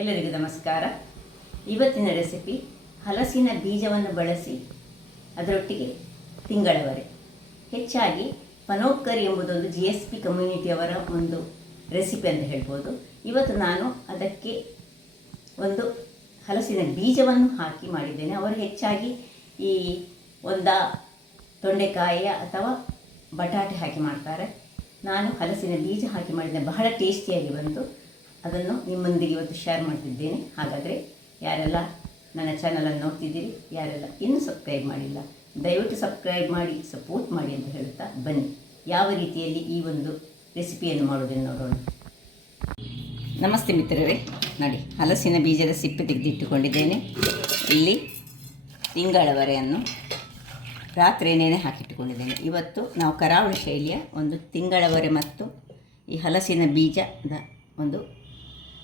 ಎಲ್ಲರಿಗೂ ನಮಸ್ಕಾರ. ಇವತ್ತಿನ ರೆಸಿಪಿ ಹಲಸಿನ ಬೀಜವನ್ನು ಬಳಸಿ ಅದರೊಟ್ಟಿಗೆ ತಿಂಗಳವರೆ. ಹೆಚ್ಚಾಗಿ ಪನೋಕ್ಕರಿ ಎಂಬುದೊಂದು GSP ಕಮ್ಯುನಿಟಿಯವರ ಒಂದು ರೆಸಿಪಿ ಅಂತ ಹೇಳ್ಬೋದು. ಇವತ್ತು ನಾನು ಅದಕ್ಕೆ ಒಂದು ಹಲಸಿನ ಬೀಜವನ್ನು ಹಾಕಿ ಮಾಡಿದ್ದೇನೆ. ಅವರು ಹೆಚ್ಚಾಗಿ ಈ ತೊಂಡೆಕಾಯಿಯ ಅಥವಾ ಬಟಾಟೆ ಹಾಕಿ ಮಾಡ್ತಾರೆ. ನಾನು ಹಲಸಿನ ಬೀಜ ಹಾಕಿ ಮಾಡಿದ್ದೆ, ಬಹಳ ಟೇಸ್ಟಿಯಾಗಿ ಬಂತು. ಅದನ್ನು ನಿಮ್ಮೊಂದಿಗೆ ಇವತ್ತು ಶೇರ್ ಮಾಡ್ತಿದ್ದೇನೆ. ಹಾಗಾದರೆ ಯಾರೆಲ್ಲ ನನ್ನ ಚಾನಲನ್ನು ನೋಡ್ತಿದ್ದೀರಿ, ಯಾರೆಲ್ಲ ಇನ್ನೂ ಸಬ್ಸ್ಕ್ರೈಬ್ ಮಾಡಿಲ್ಲ, ದಯವಿಟ್ಟು ಸಬ್ಸ್ಕ್ರೈಬ್ ಮಾಡಿ ಸಪೋರ್ಟ್ ಮಾಡಿ ಅಂತ ಹೇಳುತ್ತಾ ಬನ್ನಿ ಯಾವ ರೀತಿಯಲ್ಲಿ ಈ ಒಂದು ರೆಸಿಪಿಯನ್ನು ಮಾಡೋದನ್ನು ನೋಡೋಣ. ನಮಸ್ತೆ ಮಿತ್ರರೇ, ನೋಡಿ ಹಲಸಿನ ಬೀಜದ ಸಿಪ್ಪೆ ತೆಗೆದಿಟ್ಟುಕೊಂಡಿದ್ದೇನೆ. ಇಲ್ಲಿ ತಿಂಗಳವರೆಯನ್ನು ರಾತ್ರಿ ನೆನೆ ಹಾಕಿಟ್ಟುಕೊಂಡಿದ್ದೇನೆ. ಇವತ್ತು ನಾವು ಕರಾವಳಿ ಶೈಲಿಯ ಒಂದು ತಿಂಗಳವರೆ ಮತ್ತು ಈ ಹಲಸಿನ ಬೀಜದ ಒಂದು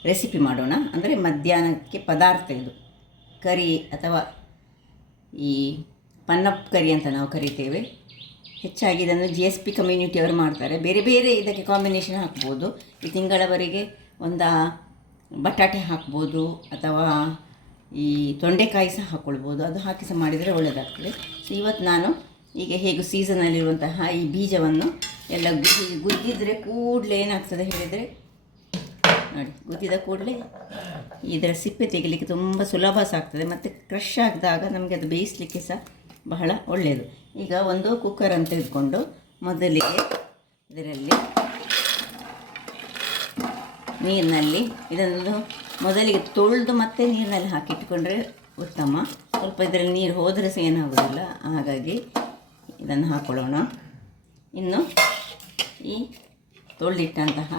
ರೆಸಿಪಿ ಮಾಡೋಣ. ಅಂದರೆ ಮಧ್ಯಾಹ್ನಕ್ಕೆ ಪದಾರ್ಥ ಇದು ಕರಿ ಅಥವಾ ಈ ಪನ್ನಪ್ ಕರಿ ಅಂತ ನಾವು ಕರಿತೇವೆ. ಹೆಚ್ಚಾಗಿ ಇದನ್ನು GSP ಕಮ್ಯುನಿಟಿಯವರು ಮಾಡ್ತಾರೆ. ಬೇರೆ ಬೇರೆ ಇದಕ್ಕೆ ಕಾಂಬಿನೇಷನ್ ಹಾಕ್ಬೋದು. ಈ ತಿಂಗಳವರೆಗೆ ಬಟಾಟೆ ಹಾಕ್ಬೋದು ಅಥವಾ ಈ ತೊಂಡೆಕಾಯಿ ಸಹ ಹಾಕ್ಕೊಳ್ಬೋದು. ಅದು ಹಾಕಿ ಸಹ ಮಾಡಿದರೆ ಒಳ್ಳೆಯದಾಗ್ತದೆ. ಸೊ ಇವತ್ತು ನಾನು ಈಗ ಹೇಗೆ ಸೀಸನಲ್ಲಿರುವಂತಹ ಈ ಬೀಜವನ್ನು ಎಲ್ಲ ಗುದ್ದಿದ್ರೆ ಕೂಡಲೇ ಏನಾಗ್ತದೆ ಹೇಳಿದರೆ, ನೋಡಿ ಗುದ್ದಿದ ಕೂಡಲೇ ಇದರ ಸಿಪ್ಪೆ ತೆಗಿಲಿಕ್ಕೆ ತುಂಬ ಸುಲಭ ಸಹ ಆಗ್ತದೆ ಮತ್ತು ಕ್ರಷ್ ಆಗಿದಾಗ ನಮಗೆ ಅದು ಬೇಯಿಸಲಿಕ್ಕೆ ಸಹ ಬಹಳ ಒಳ್ಳೆಯದು. ಈಗ ಒಂದು ಕುಕ್ಕರನ್ನು ತೆಗೆದುಕೊಂಡು ಮೊದಲಿಗೆ ಇದರಲ್ಲಿ ನೀರಿನಲ್ಲಿ ಇದನ್ನು ಮೊದಲಿಗೆ ತೊಳೆದು ಮತ್ತೆ ನೀರಿನಲ್ಲಿ ಹಾಕಿಟ್ಟುಕೊಂಡ್ರೆ ಉತ್ತಮ. ಸ್ವಲ್ಪ ಇದರಲ್ಲಿ ನೀರು ಹೋದರೆ ಸಹ ಏನಾಗೋದಿಲ್ಲ, ಹಾಗಾಗಿ ಇದನ್ನು ಹಾಕ್ಕೊಳ್ಳೋಣ. ಇನ್ನು ಈ ತೊಳೆದಿಟ್ಟಂತಹ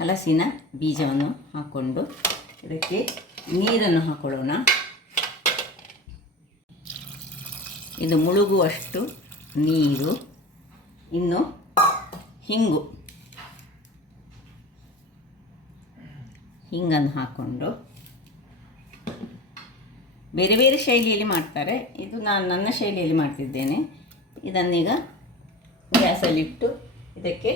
ಹಲಸಿನ ಬೀಜವನ್ನು ಹಾಕ್ಕೊಂಡು ಇದಕ್ಕೆ ನೀರನ್ನು ಹಾಕ್ಕೊಳ್ಳೋಣ. ಇದು ಮುಳುಗುವಷ್ಟು ನೀರು. ಇನ್ನು ಹಿಂಗನ್ನು ಹಾಕ್ಕೊಂಡು ಬೇರೆ ಬೇರೆ ಶೈಲಿಯಲ್ಲಿ ಮಾಡ್ತಾರೆ. ಇದು ನಾನು ನನ್ನ ಶೈಲಿಯಲ್ಲಿ ಮಾಡ್ತಿದ್ದೇನೆ. ಇದನ್ನೀಗ ಗ್ಯಾಸಲ್ಲಿಟ್ಟು ಇದಕ್ಕೆ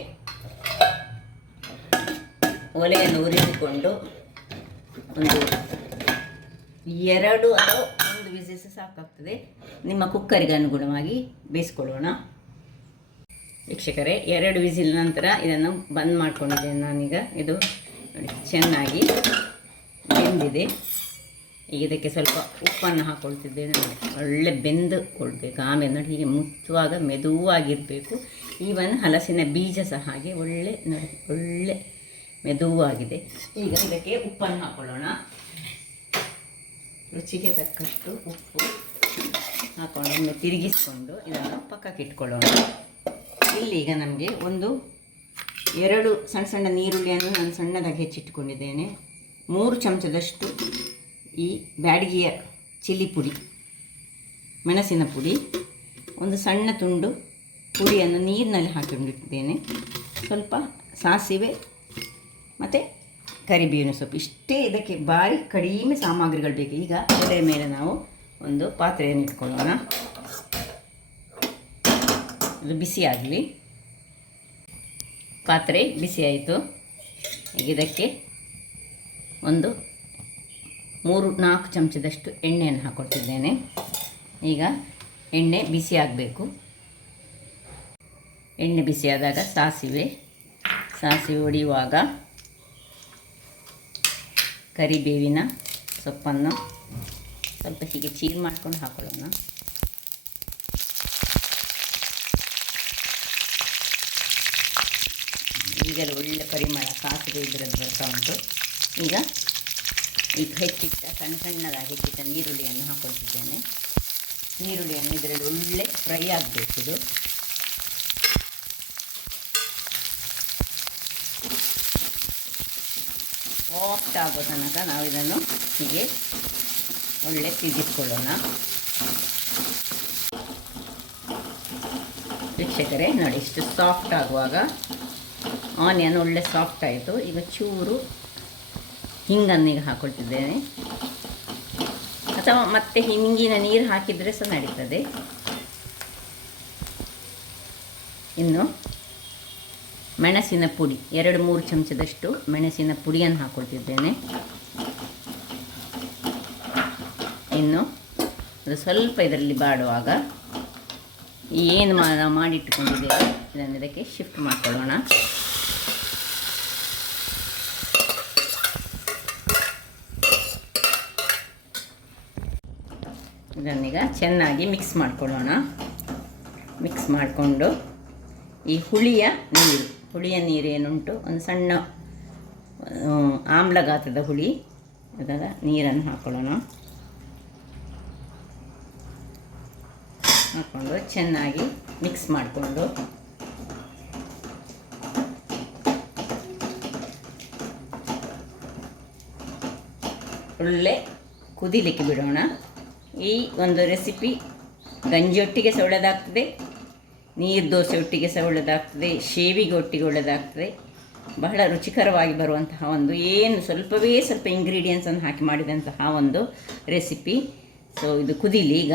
ಒಲೆಯನ್ನು ಉರಿಸಿಕೊಂಡು ಒಂದು 2 ಅಥವಾ 1 ವಿಸಿಲ್ ಸಾಕಾಗ್ತದೆ. ನಿಮ್ಮ ಕುಕ್ಕರಿಗೆ ಅನುಗುಣವಾಗಿ ಬೇಯಿಸ್ಕೊಳ್ಳೋಣ. ವೀಕ್ಷಕರೇ, 2 ವಿಸಿಲ್ ನಂತರ ಇದನ್ನು ಬಂದ್ ಮಾಡ್ಕೊಂಡಿದ್ದೇನೆ ನಾನೀಗ. ಇದು ಚೆನ್ನಾಗಿ ಬೆಂದಿದೆ. ಈಗ ಇದಕ್ಕೆ ಸ್ವಲ್ಪ ಉಪ್ಪನ್ನು ಹಾಕ್ಕೊಳ್ತಿದ್ದೇನೆ. ಒಳ್ಳೆ ಬೆಂದು ಕೊಡಬೇಕು. ಆಮೇಲೆ ನೋಡಿ ಹೀಗೆ ಮುಚ್ಚುವಾಗ ಮೆದುವಾಗಿರಬೇಕು. ಈವನ್ ಹಲಸಿನ ಬೀಜ ಸಹ ಹಾಗೆ ಒಳ್ಳೆ ಮೆದುವಾಗಿದೆ. ಈಗ ಇದಕ್ಕೆ ಉಪ್ಪನ್ನು ಹಾಕ್ಕೊಳ್ಳೋಣ. ರುಚಿಗೆ ತಕ್ಕಷ್ಟು ಉಪ್ಪು ಹಾಕ್ಕೊಂಡು ಒಮ್ಮೆ ತಿರುಗಿಸ್ಕೊಂಡು ಇದನ್ನು ಪಕ್ಕಕ್ಕೆ ಇಟ್ಕೊಳ್ಳೋಣ. ಇಲ್ಲಿ ಈಗ ನಮಗೆ 2 ಸಣ್ಣ ಸಣ್ಣ ನೀರುಳ್ಳಿಯನ್ನು ನಾನು ಸಣ್ಣದಾಗಿ ಹೆಚ್ಚಿಟ್ಟುಕೊಂಡಿದ್ದೇನೆ. 3 ಚಮಚದಷ್ಟು ಈ ಬ್ಯಾಡಗಿಯ ಚಿಲ್ಲಿ ಪುಡಿ, ಮೆಣಸಿನ ಪುಡಿ, ಒಂದು ಸಣ್ಣ ತುಂಡು ಪುಡಿಯನ್ನು ನೀರಿನಲ್ಲಿ ಹಾಕಿಕೊಂಡಿದ್ದೇನೆ. ಸ್ವಲ್ಪ ಸಾಸಿವೆ ಮತ್ತು ಕರಿಬೇವಿನ ಸೊಪ್ಪು, ಇಷ್ಟೇ. ಇದಕ್ಕೆ ಭಾರಿ ಕಡಿಮೆ ಸಾಮಗ್ರಿಗಳು ಬೇಕು. ಈಗ ಒಲೆಯ ಮೇಲೆ ನಾವು ಒಂದು ಪಾತ್ರೆಯನ್ನು ಇಟ್ಕೊಳ್ಳೋಣ. ಇದು ಬಿಸಿ ಆಗಲಿ. ಪಾತ್ರೆ ಬಿಸಿ ಆಯಿತು. ಈಗ ಇದಕ್ಕೆ ಒಂದು 3-4 ಚಮಚದಷ್ಟು ಎಣ್ಣೆಯನ್ನು ಹಾಕ್ಕೊಳ್ತಿದ್ದೇನೆ. ಈಗ ಎಣ್ಣೆ ಬಿಸಿ ಆಗಬೇಕು. ಎಣ್ಣೆ ಬಿಸಿಯಾದಾಗ ಸಾಸಿವೆ ಹೊಡೆಯುವಾಗ ಕರಿಬೇವಿನ ಸೊಪ್ಪನ್ನು ಸ್ವಲ್ಪ ಹೀಗೆ ಚೀಲ್ ಮಾಡ್ಕೊಂಡು ಹಾಕೊಳ್ಳೋಣ. ಈಗೆಲ್ಲ ಒಳ್ಳೆ ಪರಿಮಳ ಸಾಸಿವೆ ಇದರಲ್ಲಿ ಬರ್ತಾ ಉಂಟು. ಈಗ ಸಣ್ಣದಾಗಿ ಹೆಚ್ಚಿಟ್ಟ ನೀರುಳ್ಳಿಯನ್ನು ಹಾಕ್ಕೊಳ್ತಿದ್ದೇನೆ. ನೀರುಳ್ಳಿಯನ್ನು ಇದರಲ್ಲಿ ಒಳ್ಳೆ ಫ್ರೈ ಆಗಬೇಕು. ಇದು ಸಾಫ್ಟ್ ಆಗೋ ತನಕ ನಾವು ಇದನ್ನು ಹೀಗೆ ಒಳ್ಳೆ ತಿರುಗಿಸ್ಕೊಳ್ಳೋಣ. ವೀಕ್ಷಕರೇ ನೋಡಿ, ಇಷ್ಟು ಸಾಫ್ಟ್ ಆಗುವಾಗ ಆನಿಯನ್ ಒಳ್ಳೆ ಸಾಫ್ಟ್ ಆಯಿತು. ಈಗ ಚೂರು ಹಿಂಗನ್ನೀಗ ಹಾಕ್ಕೊಳ್ತಿದ್ದೇನೆ. ಅಥವಾ ಮತ್ತೆ ಹಿಂಗಿನ ನೀರು ಹಾಕಿದರೆ ಸಹ ನಡೀತದೆ. ಇನ್ನು ಮೆಣಸಿನ ಪುಡಿ 2-3 ಚಮಚದಷ್ಟು ಮೆಣಸಿನ ಪುಡಿಯನ್ನು ಹಾಕ್ಕೊಳ್ತಿದ್ದೇನೆ. ಇನ್ನು ಅದು ಸ್ವಲ್ಪ ಇದರಲ್ಲಿ ಬಾಡುವಾಗ ಏನು ನಾವು ಮಾಡಿಟ್ಟುಕೊಂಡಿದ್ದೇವೆ ಇದನ್ನು ಇದಕ್ಕೆ ಶಿಫ್ಟ್ ಮಾಡ್ಕೊಳ್ಳೋಣ. ಇದನ್ನೀಗ ಚೆನ್ನಾಗಿ ಮಿಕ್ಸ್ ಮಾಡ್ಕೊಳ್ಳೋಣ. ಮಿಕ್ಸ್ ಮಾಡಿಕೊಂಡು ಈ ಹುಳಿಯ ನೀರೇನುಂಟು ಒಂದು ಸಣ್ಣ ಆಮ್ಲ ಗಾತ್ರದ ಹುಳಿ ಅದರ ನೀರನ್ನು ಹಾಕ್ಕೊಳ್ಳೋಣ. ಹಾಕ್ಕೊಂಡು ಚೆನ್ನಾಗಿ ಮಿಕ್ಸ್ ಮಾಡಿಕೊಂಡು ಒಳ್ಳೆ ಕುದಿಲಿಕ್ಕೆ ಬಿಡೋಣ. ಈ ಒಂದು ರೆಸಿಪಿ ಗಂಜಿಯೊಟ್ಟಿಗೆ ಸಹ ಒಳ್ಳೆಯದಾಗ್ತದೆ, ನೀರು ದೋಸೆ ಒಟ್ಟಿಗೆ ಸಹ ಒಳ್ಳೆಯದಾಗ್ತದೆ, ಶೇವಿಗೆ ಒಟ್ಟಿಗೆ ಒಳ್ಳೆಯದಾಗ್ತದೆ. ಬಹಳ ರುಚಿಕರವಾಗಿ ಬರುವಂತಹ ಒಂದು ಸ್ವಲ್ಪವೇ ಸ್ವಲ್ಪ ಇಂಗ್ರೀಡಿಯೆಂಟ್ಸನ್ನು ಹಾಕಿ ಮಾಡಿದಂತಹ ಒಂದು ರೆಸಿಪಿ. ಸೊ ಇದು ಕುದೀಲಿ ಈಗ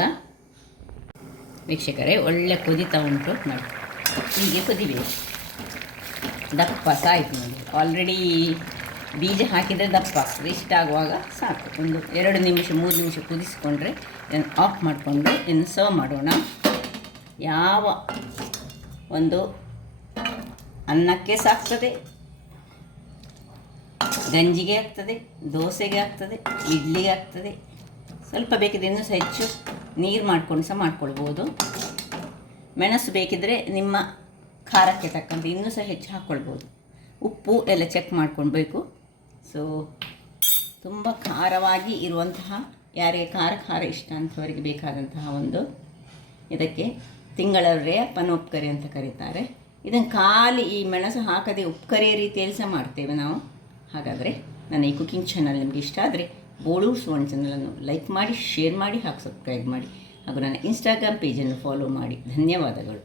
ವೀಕ್ಷಕರೇ. ಒಳ್ಳೆ ಕುದೀತಾ ಉಂಟು ನೋಡಿ, ಹೀಗೆ ಕುದಿಬೇಕು. ದಪ್ಪ ಸಾಯ್ತು ನೋಡಿ, ಆಲ್ರೆಡಿ ಬೀಜ ಹಾಕಿದರೆ ದಪ್ಪ ಆಗ್ತದೆ. ಇಷ್ಟಾಗುವಾಗ ಸಾಕು. ಒಂದು 2 ನಿಮಿಷ 3 ನಿಮಿಷ ಕುದಿಸಿಕೊಂಡ್ರೆ ಇದನ್ನು ಆಫ್ ಮಾಡಿಕೊಂಡು ಇನ್ನು ಸರ್ವ್ ಮಾಡೋಣ. ಯಾವ ಒಂದು ಅನ್ನಕ್ಕೆ ಸಾಕ್ತದೆ, ಗಂಜಿಗೆ ಆಗ್ತದೆ, ದೋಸೆಗೆ ಆಗ್ತದೆ, ಇಡ್ಲಿಗೆ ಆಗ್ತದೆ. ಸ್ವಲ್ಪ ಬೇಕಿದ್ರೆ ಇನ್ನೂ ಸಹ ಹೆಚ್ಚು ನೀರು ಮಾಡ್ಕೊಂಡು ಸಹ ಮಾಡ್ಕೊಳ್ಬೋದು. ಮೆಣಸು ಬೇಕಿದ್ದರೆ ನಿಮ್ಮ ಖಾರಕ್ಕೆ ತಕ್ಕಂತೆ ಇನ್ನೂ ಸಹ ಹೆಚ್ಚು ಹಾಕ್ಕೊಳ್ಬೋದು. ಉಪ್ಪು ಎಲ್ಲ ಚೆಕ್ ಮಾಡ್ಕೊಳ್ಬೇಕು. ಸೊ ತುಂಬ ಖಾರವಾಗಿ ಇರುವಂತಹ, ಯಾರಿಗೆ ಖಾರ ಇಷ್ಟ ಅಂಥವರಿಗೆ ಬೇಕಾದಂತಹ ಒಂದು, ಇದಕ್ಕೆ ತಿಂಗಳವರೆಯ ಪನೋಪ್ಕರಿ ಅಂತ ಕರೀತಾರೆ. ಇದನ್ನು ಖಾಲಿ ಈ ಮೆಣಸು ಹಾಕದೆ ಉಪ್ಕರಿಯ ರೀತಿಯಲ್ಲಿ ಸಹ ಮಾಡ್ತೇವೆ ನಾವು. ಹಾಗಾದರೆ ನನ್ನ ಈ ಕುಕಿಂಗ್ ಚಾನಲ್ ನಿಮಗೆ ಇಷ್ಟ ಆದರೆ ಬೋಳು ಸುವರ್ಣ ಚಾನಲನ್ನು ಲೈಕ್ ಮಾಡಿ, ಶೇರ್ ಮಾಡಿ ಹಾಗೂ ಸಬ್ಸ್ಕ್ರೈಬ್ ಮಾಡಿ ಹಾಗೂ ನನ್ನ ಇನ್ಸ್ಟಾಗ್ರಾಮ್ ಪೇಜನ್ನು ಫಾಲೋ ಮಾಡಿ. ಧನ್ಯವಾದಗಳು.